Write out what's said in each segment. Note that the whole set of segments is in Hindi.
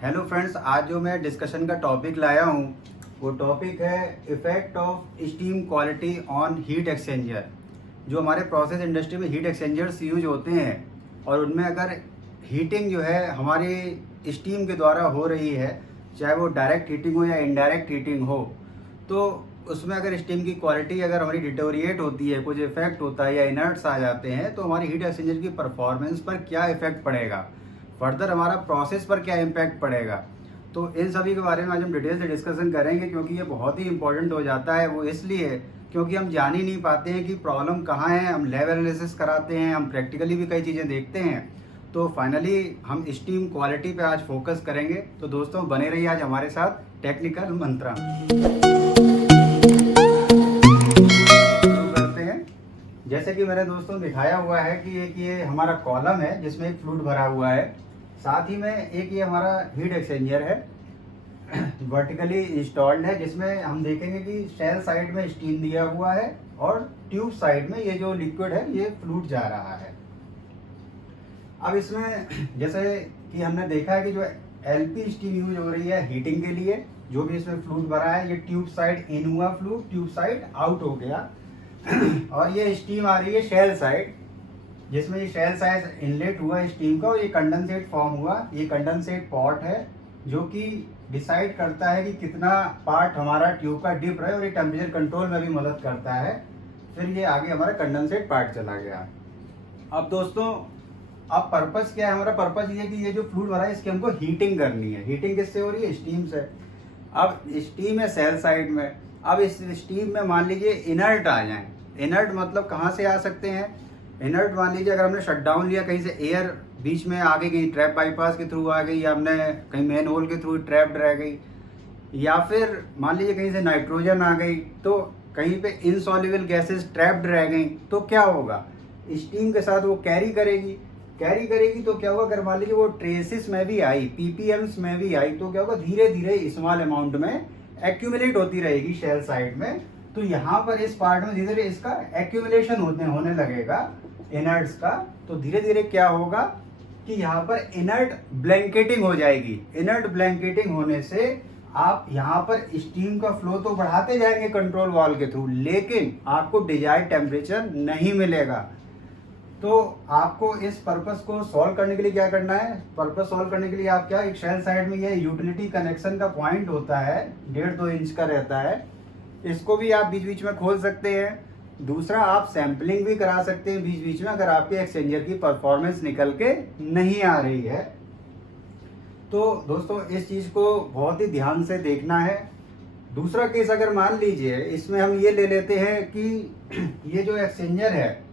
हेलो फ्रेंड्स, आज जो मैं डिस्कशन का टॉपिक लाया हूँ वो टॉपिक है effect of steam quality on heat exchanger. जो हमारे प्रोसेस इंडस्ट्री में हीट एक्सचेंजर्स यूज होते हैं और उनमें अगर हीटिंग जो है हमारी स्टीम के द्वारा हो रही है, चाहे वो डायरेक्ट हीटिंग हो या इनडायरेक्ट हीटिंग हो, तो उसमें अगर स्टीम की क्वालिटी अगर हमारी डिटोरिएट होती है, कुछ इफेक्ट होता है या इनर्ट्स आ जाते हैं, तो हमारी हीट एक्सचेंजर की परफॉर्मेंस पर क्या इफेक्ट पड़ेगा, फर्दर हमारा प्रोसेस पर क्या इम्पैक्ट पड़ेगा। तो इन सभी के बारे में आज हम डिटेल से डिस्कशन करेंगे, क्योंकि ये बहुत ही इंपॉर्टेंट हो जाता है। वो इसलिए क्योंकि हम जान ही नहीं पाते हैं कि प्रॉब्लम कहाँ है। हम लैब एनालिसिस कराते हैं, हम प्रैक्टिकली भी कई चीज़ें देखते हैं, तो फाइनली हम स्टीम क्वालिटी पे आज फोकस करेंगे। तो दोस्तों बने रहिए आज हमारे साथ टेक्निकल मंत्रा। शुरू करते हैं। जैसे कि मैंने दोस्तों दिखाया हुआ है कि एक ये हमारा कॉलम है जिसमें एक फ्लूइड भरा हुआ है, साथ ही में एक ये हमारा हीट एक्सचेंजर है वर्टिकली इंस्टॉल्ड है, जिसमें हम देखेंगे कि शेल साइड में स्टीम दिया हुआ है और ट्यूब साइड में ये जो लिक्विड है ये फ्लूइड जा रहा है। अब इसमें जैसे कि हमने देखा है कि जो एलपी स्टीम यूज हो रही है हीटिंग के लिए, जो भी इसमें फ्लूइड भरा है, ये ट्यूब साइड इन हुआ फ्लूइड, ट्यूब साइड आउट हो गया और ये स्टीम आ रही है शेल साइड, जिसमें ये शेल साइड इनलेट हुआ स्टीम का और ये कंडेंसेट फॉर्म हुआ। ये कंडेंसेट पॉट है जो कि डिसाइड करता है कि कितना पार्ट हमारा ट्यूब का डिप रहे और ये टेम्परेचर कंट्रोल में भी मदद करता है। फिर ये आगे हमारा कंडेंसेट पार्ट चला गया। अब दोस्तों, अब पर्पस क्या है हमारा? पर्पस ये है कि ये जो फ्लूइड भरा है इसकी हमको हीटिंग करनी है। हीटिंग किससे हो रही है? स्टीम से। अब स्टीम है सेल साइड में। अब इस स्टीम में मान लीजिए इनर्ट आ जाए। इनर्ट मतलब कहाँ से आ सकते हैं? इनर्ट मान लीजिए अगर हमने शट डाउन लिया, कहीं से एयर बीच में आ गई, कहीं ट्रैप बाईपास के थ्रू आ गई, या हमने कहीं मेन होल के थ्रू ट्रैप्ड रह गई, या फिर मान लीजिए कहीं से नाइट्रोजन आ गई, तो कहीं पे इनसॉल्युबल गैसेस ट्रैप्ड रह गई, तो क्या होगा? स्टीम के साथ वो कैरी करेगी तो क्या होगा? अगर मान लीजिए वो ट्रेसिस में भी आई, पीपीएम्स में भी आई, तो क्या होगा? धीरे धीरे स्मॉल अमाउंट में एक्यूमुलेट होती रहेगी शेल साइड में। तो यहाँ पर इस पार्ट में धीरे धीरे इसका एक्यूमुलेशन होने लगेगा इनर्ट्स का। तो धीरे धीरे क्या होगा कि यहाँ पर इनर्ट ब्लैंकेटिंग हो जाएगी। इनर्ट ब्लैंकेटिंग होने से आप यहाँ पर स्टीम का फ्लो तो बढ़ाते जाएंगे कंट्रोल वाल्व के थ्रू, लेकिन आपको डिजायर्ड टेम्परेचर नहीं मिलेगा। तो आपको इस पर्पस को सॉल्व करने के लिए क्या करना है? पर्पस सॉल्व करने के लिए आप क्या, एक शेल साइड में ये यूटिलिटी कनेक्शन का पॉइंट होता है, 1.5-2 इंच का रहता है, इसको भी आप बीच बीच में खोल सकते हैं। दूसरा, आप सैंपलिंग भी करा सकते हैं बीच बीच में, अगर आपके एक्सचेंजर की परफॉर्मेंस निकल के नहीं आ रही है। तो दोस्तों इस चीज को बहुत ही ध्यान से देखना है। दूसरा केस अगर मान लीजिए, इसमें हम ये ले लेते हैं कि ये जो एक्सचेंजर है,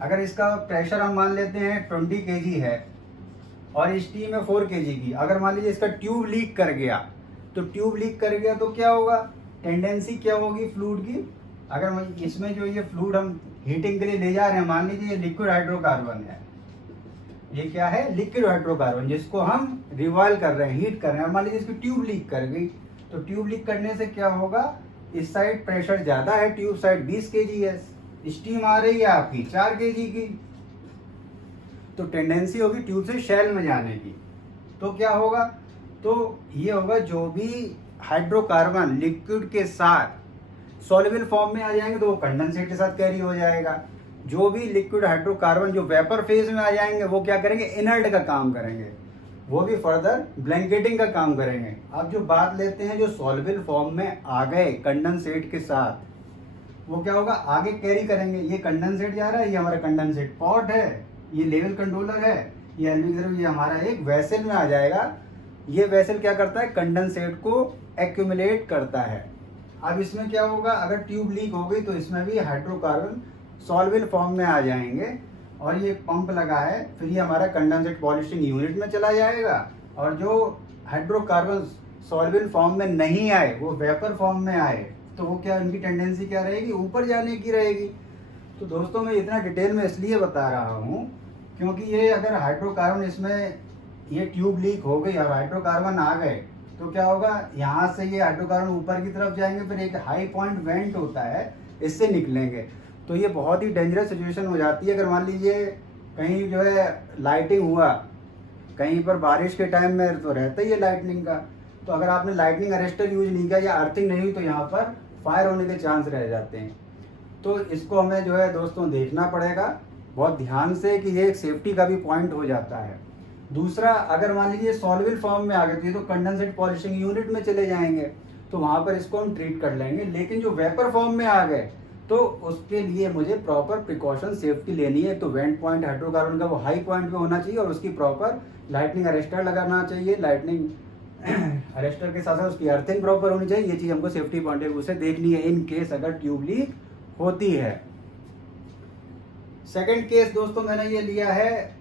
अगर इसका प्रेशर हम मान लेते हैं 20 kg है और स्टीम है 4 kg की। अगर मान लीजिए इसका ट्यूब लीक कर गया, तो क्या होगा? टेंडेंसी क्या होगी फ्लूइड की? अगर इसमें जो ये फ्लूइड हम हीटिंग के लिए ले जा रहे हैं, मान लीजिए ये लिक्विड हाइड्रोकार्बन है, ये क्या है? लिक्विड हाइड्रोकार्बन, जिसको हम रिवॉल्व कर रहे हैं, हीट कर रहे हैं। मान लीजिए इसकी ट्यूब लीक कर गई, तो ट्यूब लीक करने से क्या होगा? इस साइड प्रेशर ज्यादा है, ट्यूब साइड 20 kg है, स्टीम आ रही है आपकी 4 kg की, तो टेंडेंसी होगी ट्यूब से शेल में जाने की। तो क्या होगा? तो ये होगा, जो भी हाइड्रोकार्बन लिक्विड के साथ सॉल्युबल फॉर्म में आ जाएंगे तो वो कंडेंसेट के साथ कैरी हो जाएगा। जो भी लिक्विड हाइड्रोकार्बन जो वेपर फेज में आ जाएंगे वो क्या करेंगे? इनर्ट का काम करेंगे, वो भी फर्दर ब्लैंकेटिंग का काम करेंगे। अब जो बात लेते हैं, जो सॉल्युबल फॉर्म में आ गए कंडेंसेट के साथ, वो क्या होगा? आगे कैरी करेंगे। ये कंडेंसेट जा रहा है, ये हमारा कंडेंसेट पॉट है, ये लेवल कंट्रोलर है, ये ये हमारा एक वेसल में आ जाएगा। ये वेसल क्या करता है? कंडेंसेट को एक्यूमुलेट करता है। अब इसमें क्या होगा? अगर ट्यूब लीक हो गई तो इसमें भी हाइड्रोकार्बन सॉल्युबल फॉर्म में आ जाएंगे और ये पंप लगा है, फिर ये हमारा कंडेंसेट पॉलिशिंग यूनिट में चला जाएगा। और जो हाइड्रोकार्बन सॉल्युबल फॉर्म में नहीं आए, वो वेपर फॉर्म में आए, तो वो क्या, उनकी टेंडेंसी क्या रहेगी? ऊपर जाने की रहेगी। तो दोस्तों मैं इतना डिटेल में इसलिए बता रहा हूँ क्योंकि ये अगर हाइड्रोकार्बन, इसमें ये ट्यूब लीक हो गई और हाइड्रोकार्बन आ गए, तो क्या होगा? यहाँ से ये हाइड्रोकार्बन ऊपर की तरफ जाएंगे, फिर एक हाई पॉइंट वेंट होता है, इससे निकलेंगे। तो ये बहुत ही डेंजरस सिचुएशन हो जाती है। अगर मान लीजिए कहीं जो है लाइटिंग हुआ, कहीं पर बारिश के टाइम में तो रहता ही है लाइटनिंग का, तो अगर आपने लाइटनिंग अरेस्टर यूज नहीं किया या अर्थिंग नहीं हुई तो यहाँ पर फायर होने के चांस रह जाते हैं। तो इसको हमें जो है दोस्तों देखना पड़ेगा बहुत ध्यान से कि ये एक सेफ्टी का भी पॉइंट हो जाता है। दूसरा, अगर मान लीजिए सॉल्वेबल फॉर्म में आ गई थी तो कंडेंसेट पॉलिशिंग यूनिट में चले जाएंगे, तो वहाँ पर इसको हम ट्रीट कर लेंगे। लेकिन जो वेपर फॉर्म में आ गए तो उसके लिए मुझे प्रॉपर प्रिकॉशन सेफ्टी लेनी है। तो वेंट पॉइंट हाइड्रोकार्बन का वो हाई पॉइंट पे होना चाहिए और उसकी प्रॉपर लाइटनिंग अरेस्टर लगाना चाहिए। लाइटनिंग अरेस्टर के साथ साथ उसकी अर्थिंग प्रॉपर होनी चाहिए। ये चीज़ हमको सेफ्टी पॉइंट ऑफ व्यू से देखनी है इन केस अगर ट्यूब लीक होती है। सेकंड केस दोस्तों मैंने ये लिया है,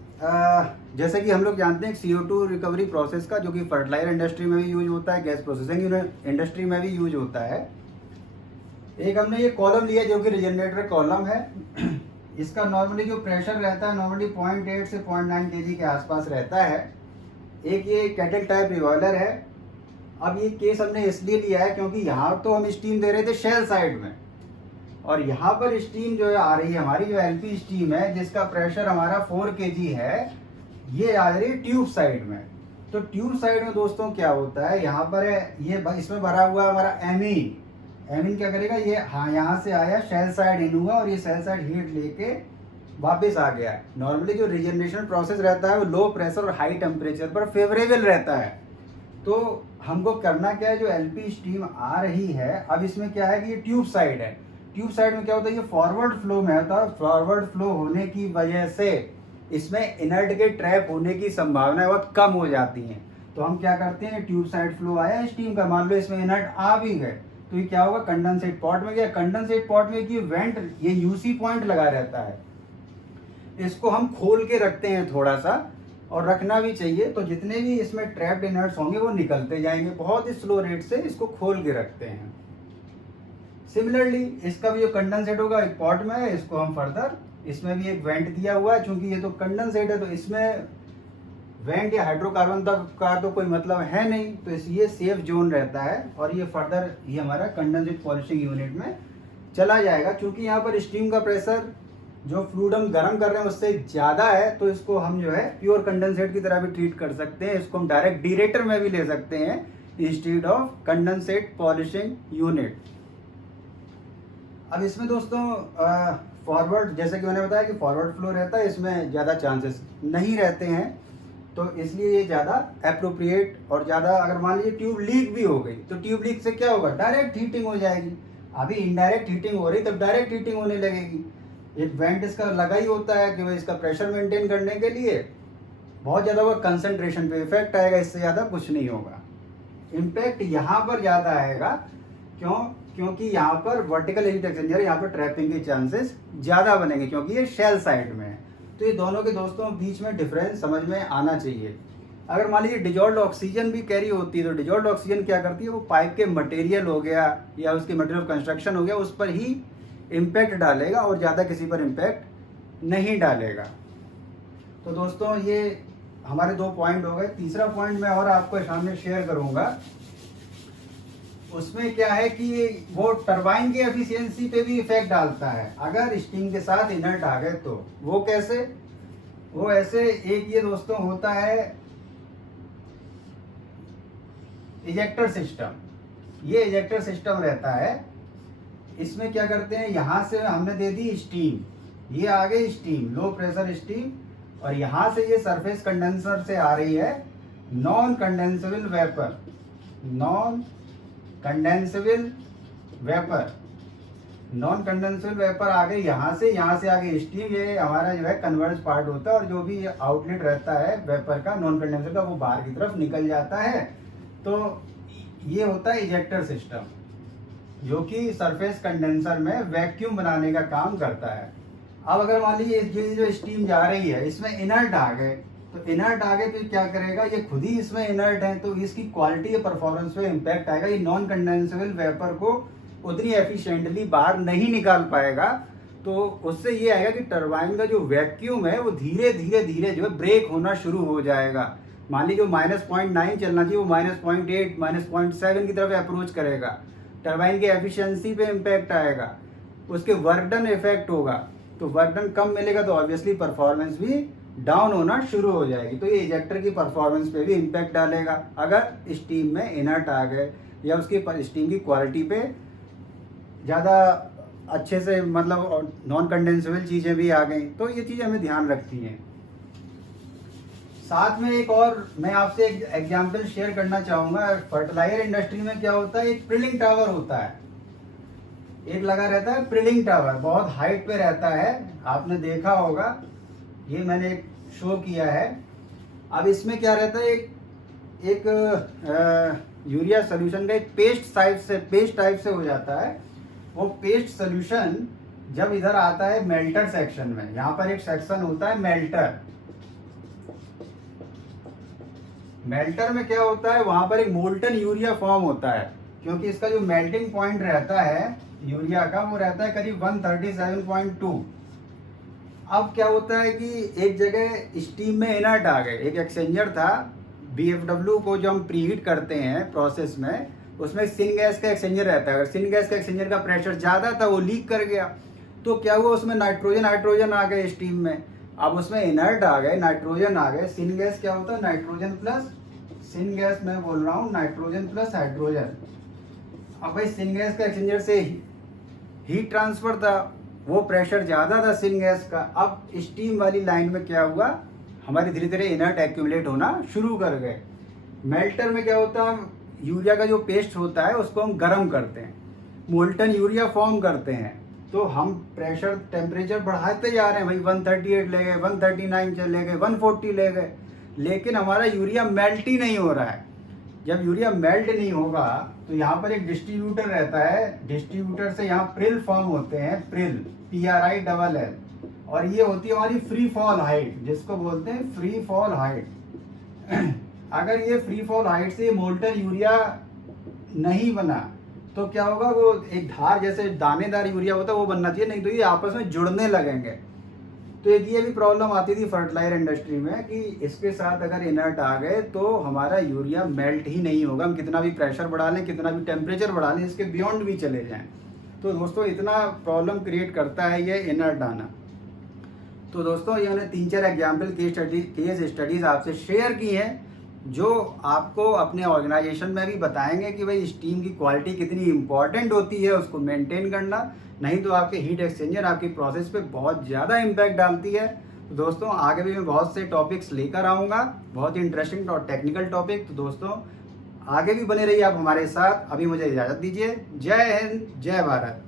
जैसे कि हम लोग जानते हैं CO2 रिकवरी प्रोसेस का, जो कि फर्टिलाइजर इंडस्ट्री में भी यूज होता है, गैस प्रोसेसिंग इंडस्ट्री में भी यूज होता है। एक हमने ये कॉलम लिया जो कि रिजनरेटर कॉलम है। इसका नॉर्मली जो प्रेशर रहता है नॉर्मली 0.8 से 0.9 kg के आसपास रहता है। एक ये कैटल टाइप रिवॉल्वर है। अब ये केस हमने इसलिए लिया है क्योंकि यहाँ तो हम स्टीम दे रहे थे शेल साइड में, और यहाँ पर स्टीम जो है आ रही है हमारी, जो LP स्टीम है जिसका प्रेशर हमारा 4 kg है, ये आ रही है ट्यूब साइड में। तो ट्यूब साइड में दोस्तों क्या होता है, यहाँ पर है ये इसमें भरा हुआ हमारा एमीन क्या करेगा, ये हाँ यहाँ से आया शेल साइड इन हुआ और ये शेल साइड हीट लेके वापस आ गया। नॉर्मली जो रिजनरेशन प्रोसेस रहता है वो लो प्रेशर और हाई टेम्परेचर पर फेवरेबल रहता है। तो हमको करना क्या है, जो LP स्टीम आ रही है अब इसमें क्या है कि ये ट्यूब साइड है। ट्यूब साइड में क्या होता है, ये फॉरवर्ड फ्लो में होता है। फॉरवर्ड फ्लो होने की वजह से इसमें इनर्ट के ट्रैप होने की संभावना बहुत कम हो जाती है। तो हम क्या करते हैं, ट्यूब साइड फ्लो आया स्टीम का, मान लो इसमें इनर्ट आ भी गए तो ये क्या होगा, कंडेंसेट पॉट में गया। कंडेंसेट पॉट में कि वेंट ये UC पॉइंट लगा रहता है, इसको हम खोल के रखते हैं थोड़ा सा, और रखना भी चाहिए। तो जितने भी इसमें ट्रैप्ड इनर्ट्स होंगे वो निकलते जाएंगे, बहुत ही स्लो रेट से इसको खोल के रखते हैं। सिमिलरली इसका भी जो कंडेंसेट होगा एक पॉट में है, इसको हम फर्दर, इसमें भी एक वेंट दिया हुआ है, चूंकि ये तो कंडेंसेट है तो इसमें वेंट या हाइड्रोकार्बन तक का तो कोई मतलब है नहीं, तो ये सेफ जोन रहता है। और ये फर्दर ये हमारा कंडेंसेट पॉलिशिंग यूनिट में चला जाएगा। चूंकि यहाँ पर स्टीम का प्रेशर जो फ्लूइड हम गर्म कर रहे हैं उससे ज़्यादा है, तो इसको हम जो है प्योर कंडेंसेट की तरह भी ट्रीट कर सकते हैं। इसको हम डायरेक्ट डीरेटर में भी ले सकते हैं instead of condensate polishing unit. अब इसमें दोस्तों फॉरवर्ड, जैसे कि मैंने बताया कि फॉरवर्ड फ्लो रहता है, इसमें ज़्यादा चांसेस नहीं रहते हैं, तो इसलिए ये ज़्यादा अप्रोप्रिएट और ज़्यादा, अगर मान लीजिए ट्यूब लीक भी हो गई तो ट्यूब लीक से क्या होगा, डायरेक्ट हीटिंग हो जाएगी। अभी इनडायरेक्ट हीटिंग हो रही तब डायरेक्ट हीटिंग होने लगेगी। एक वेंट इसका लगा ही होता है कि भाई इसका प्रेशर मेंटेन करने के लिए, बहुत ज़्यादा वो कंसंट्रेशन पे इफेक्ट आएगा, इससे ज़्यादा कुछ नहीं होगा। इम्पैक्ट यहाँ पर ज़्यादा आएगा, क्योंकि यहाँ पर वर्टिकल हीट एक्सचेंजर, यहाँ पर ट्रैपिंग के चांसेस ज़्यादा बनेंगे क्योंकि ये शेल साइड में है। तो ये दोनों के दोस्तों बीच में डिफरेंस समझ में आना चाहिए। अगर मान लीजिए डिजॉल्व्ड ऑक्सीजन भी कैरी होती है तो डिजॉल्व्ड ऑक्सीजन क्या करती है, वो पाइप के मटेरियल हो गया या उसके मटेरियल कंस्ट्रक्शन हो गया उस पर ही इम्पैक्ट डालेगा और ज़्यादा किसी पर इम्पैक्ट नहीं डालेगा। तो दोस्तों ये हमारे 2 पॉइंट हो गए। तीसरा पॉइंट मैं और आपको सामने शेयर करूँगा, उसमें क्या है कि वो टरबाइन की एफिशिएंसी पे भी इफेक्ट डालता है अगर स्टीम के साथ इनर्ट आ गए तो। वो कैसे, वो ऐसे, एक ये दोस्तों होता है इजेक्टर सिस्टम। ये इजेक्टर सिस्टम रहता है, इसमें क्या करते हैं, यहाँ से हमने दे दी स्टीम, ये आ गई स्टीम, लो प्रेशर स्टीम, और यहाँ से ये सरफेस कंडेंसर से आ रही है non condensable vapour, non condensable vapour, non condensable vapour आ गई यहाँ से आ गई स्टीम। ये हमारा जो है कन्वर्ज पार्ट होता है और जो भी आउटलेट रहता है वेपर का, नॉन कंडेंसेबल का, वो बाहर की तरफ निकल जाता है। तो ये होता है इजेक्टर सिस्टम, जो कि सरफेस कंडेंसर में वैक्यूम बनाने का काम करता है। अब अगर मान लीजिए ये जो स्टीम जा रही है इसमें इनर्ट आ गए, तो इनर्ट आगे तो क्या करेगा, ये खुद ही इसमें इनर्ट है, तो इसकी क्वालिटी या परफॉर्मेंस पे इम्पैक्ट आएगा। ये नॉन कंडेंसेबल वेपर को उतनी एफिशिएंटली बाहर नहीं निकाल पाएगा। तो उससे ये आएगा कि टरबाइन का जो वैक्यूम है वो धीरे धीरे जो है ब्रेक होना शुरू हो जाएगा। मान लीजिए -0.9 चलना चाहिए, वो -0.8 -0.7 की तरफ अप्रोच करेगा। टरबाइन की एफिशिएंसी पे इम्पैक्ट आएगा, उसके वर्क डन इफेक्ट होगा। तो वर्क डन कम मिलेगा तो ऑब्वियसली परफॉर्मेंस भी डाउन होना शुरू हो जाएगी। तो ये इजेक्टर की परफॉर्मेंस पे भी इम्पैक्ट डालेगा अगर स्टीम में इनर्ट आ गए या उसकी स्टीम की क्वालिटी पे ज़्यादा अच्छे से मतलब नॉन कंडेंसेबल चीज़ें भी आ गई, तो ये चीज़ें हमें ध्यान रखती हैं। साथ में एक और मैं आपसे एक एग्जाम्पल शेयर करना चाहूँगा। फर्टिलाइजर इंडस्ट्री में क्या होता है, एक प्रिलिंग टावर होता है, एक लगा रहता है प्रिलिंग टावर, बहुत हाइट पे रहता है, आपने देखा होगा, ये मैंने एक शो किया है। अब इसमें क्या रहता है, एक यूरिया सोल्यूशन का एक पेस्ट टाइप से हो जाता है। वो पेस्ट सोल्यूशन जब इधर आता है मेल्टर सेक्शन में, यहाँ पर एक सेक्शन होता है मेल्टर। मेल्टर में क्या होता है, वहां पर एक मोल्टन यूरिया फॉर्म होता है, क्योंकि इसका जो मेल्टिंग पॉइंट रहता है यूरिया का, वो रहता है करीब 137.2। अब क्या होता है कि एक जगह स्टीम में इनर्ट आ गए, एक एक्सचेंजर था BFW को जो हम प्रीहीट करते हैं प्रोसेस में, उसमें सिन गैस का एक्सचेंजर रहता है। अगर सिन गैस का एक्सचेंजर का प्रेशर ज़्यादा था, वो लीक कर गया, तो क्या हुआ, उसमें नाइट्रोजन आ गए स्टीम में। अब उसमें इनर्ट आ गए, नाइट्रोजन आ गए। सिन गैस क्या होता है, नाइट्रोजन प्लस सिन गैस, मैं बोल रहा हूँ नाइट्रोजन प्लस हाइड्रोजन। अब भाई सिन गैस का एक्सचेंजर से हीट ट्रांसफर था, वो प्रेशर ज़्यादा था सिन गैस का। अब स्टीम वाली लाइन में क्या हुआ, हमारी धीरे धीरे इनर्ट एक्यूमुलेट होना शुरू कर गए। मेल्टर में क्या होता है, यूरिया का जो पेस्ट होता है उसको हम गर्म करते हैं, मोल्टन यूरिया फॉर्म करते हैं, तो हम प्रेशर टेम्परेचर बढ़ाते जा रहे हैं भाई, 138 ले गए, 139 चले गए, 140 ले गए, लेकिन हमारा यूरिया मेल्ट ही नहीं हो रहा है। जब यूरिया मेल्ट नहीं होगा तो यहाँ पर एक डिस्ट्रीब्यूटर रहता है, डिस्ट्रीब्यूटर से यहाँ प्रिल फॉर्म होते हैं, प्रिल PRILL, और ये होती है हमारी फ्री फॉल हाइट, जिसको बोलते हैं फ्री फॉल हाइट। अगर ये फ्री फॉल हाइट से मोल्टन यूरिया नहीं बना तो क्या होगा, वो एक धार जैसे दानेदार यूरिया होता है वो बनना चाहिए, नहीं तो ये आपस में जुड़ने लगेंगे। तो एक ये भी प्रॉब्लम आती थी फर्टिलाइजर इंडस्ट्री में कि इसके साथ अगर इनर्ट आ गए तो हमारा यूरिया मेल्ट ही नहीं होगा, हम कितना भी प्रेशर बढ़ा लें, कितना भी टेम्परेचर बढ़ा लें, इसके बियॉन्ड भी चले जाएं। तो दोस्तों इतना प्रॉब्लम क्रिएट करता है ये इनर्ट आना। तो दोस्तों ये मैंने 3-4 एग्जाम्पल केस स्टडीज आपसे शेयर की हैं, जो आपको अपने ऑर्गेनाइजेशन में भी बताएंगे कि भाई स्टीम की क्वालिटी कितनी इंपॉर्टेंट होती है, उसको मेंटेन करना, नहीं तो आपके हीट एक्सचेंजर आपकी प्रोसेस पे बहुत ज़्यादा इम्पैक्ट डालती है। तो दोस्तों आगे भी मैं बहुत से टॉपिक्स लेकर आऊँगा, बहुत ही इंटरेस्टिंग और टेक्निकल टॉपिक। तो दोस्तों आगे भी बने रहिए आप हमारे साथ। अभी मुझे इजाज़त दीजिए। जय हिंद, जय भारत।